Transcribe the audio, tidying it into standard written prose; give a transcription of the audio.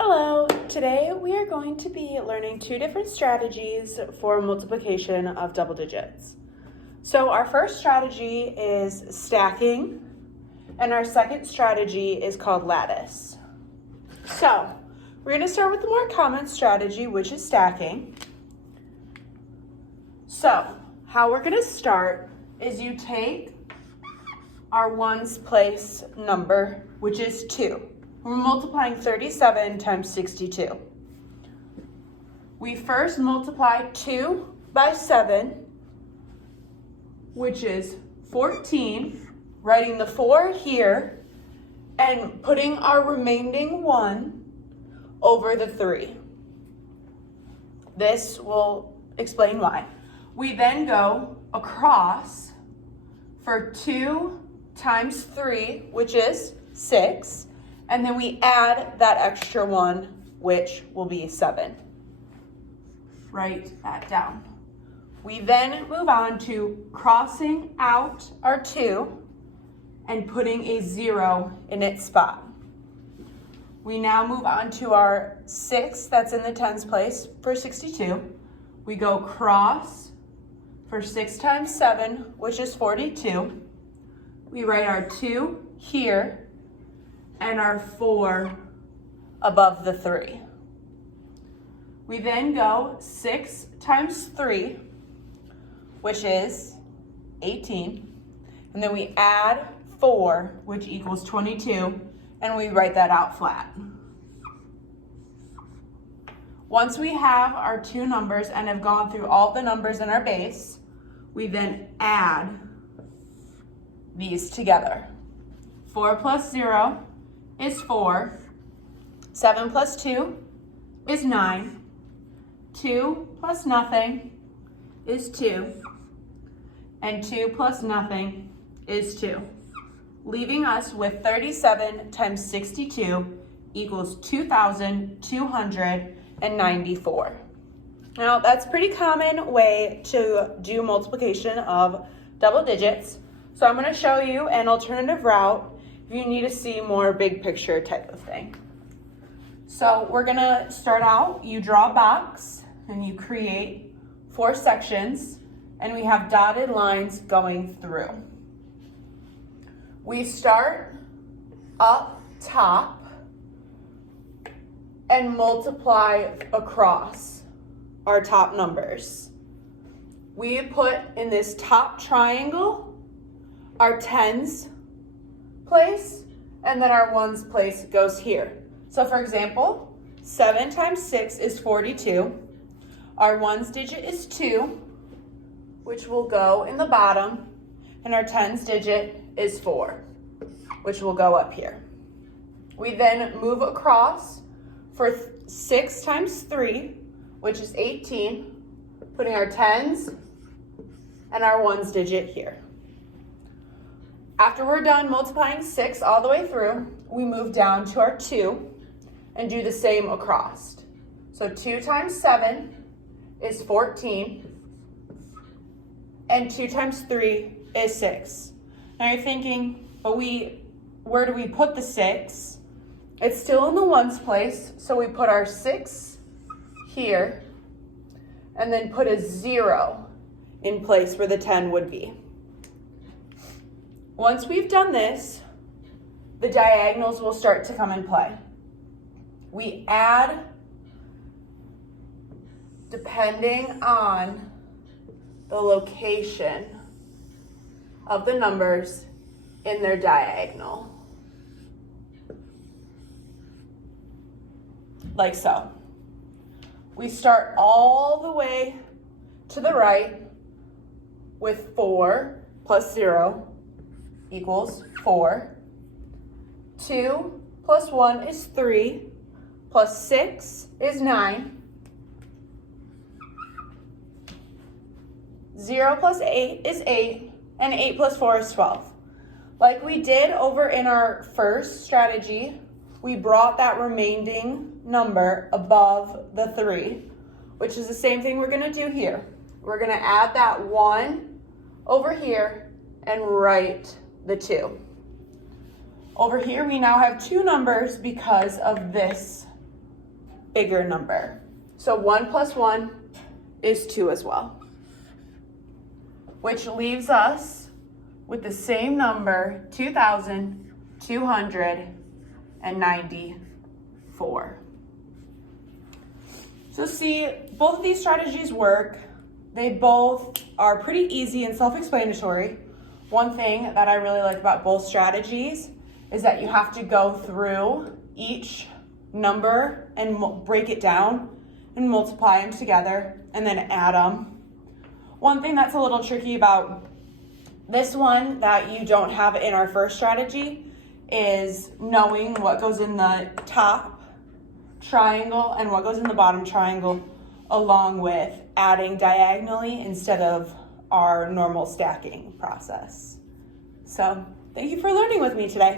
Hello, today we are going to be learning two different strategies for multiplication of double digits. So our first strategy is stacking, and our second strategy is called lattice. So we're going to start with the more common strategy, which is stacking. So how we're going to start is you take our ones place number, which is 2. We're multiplying 37 times 62. We first multiply 2 by 7, which is 14, writing the 4 here, and putting our remaining 1 over the 3. This will explain why. We then go across for 2 times 3, which is 6. And then we add that extra 1, which will be 7. Write that down. We then move on to crossing out our 2 and putting a 0 in its spot. We now move on to our 6 that's in the tens place for 62. We go cross for 6 times 7, which is 42. We write our 2 here and our 4 above the 3. We then go 6 times 3, which is 18, and then we add 4, which equals 22, and we write that out flat. Once we have our two numbers and have gone through all the numbers in our base, we then add these together. 4 plus 0 is 4, 7 plus 2 is 9, 2 plus nothing is 2, and 2 plus nothing is 2, leaving us with 37 times 62 equals 2,294. Now, that's a pretty common way to do multiplication of double digits, so I'm going to show you an alternative route if you need to see more big picture type of thing. So we're gonna start out, you draw a box and you create 4 sections, and we have dotted lines going through. We start up top and multiply across our top numbers. We put in this top triangle our tens place, and then our ones place goes here. So for example, 7 times 6 is 42. Our ones digit is 2, which will go in the bottom, and our tens digit is 4, which will go up here. We then move across for 6 times 3, which is 18, putting our tens and our ones digit here. After we're done multiplying 6 all the way through, we move down to our 2 and do the same across. So 2 times 7 is 14, and 2 times 3 is 6. Now you're thinking, but where do we put the 6? It's still in the ones place, so we put our 6 here, and then put a 0 in place where the 10 would be. Once we've done this, the diagonals will start to come in play. We add depending on the location of the numbers in their diagonal, like so. We start all the way to the right with 4 plus 0 equals 4. 2 plus 1 is 3, plus 6 is 9. 0 plus 8 is 8, and 8 plus 4 is 12. Like we did over in our first strategy, we brought that remaining number above the 3, which is the same thing we're going to do here. We're going to add that 1 over here and write the 2. Over here, we now have two numbers because of this bigger number. So 1 plus 1 is 2 as well, which leaves us with the same number, 2,294. So see, both of these strategies work. They both are pretty easy and self-explanatory. One thing that I really like about both strategies is that you have to go through each number and break it down and multiply them together and then add them. One thing that's a little tricky about this one that you don't have in our first strategy is knowing what goes in the top triangle and what goes in the bottom triangle, along with adding diagonally instead of our normal stacking process. So thank you for learning with me today.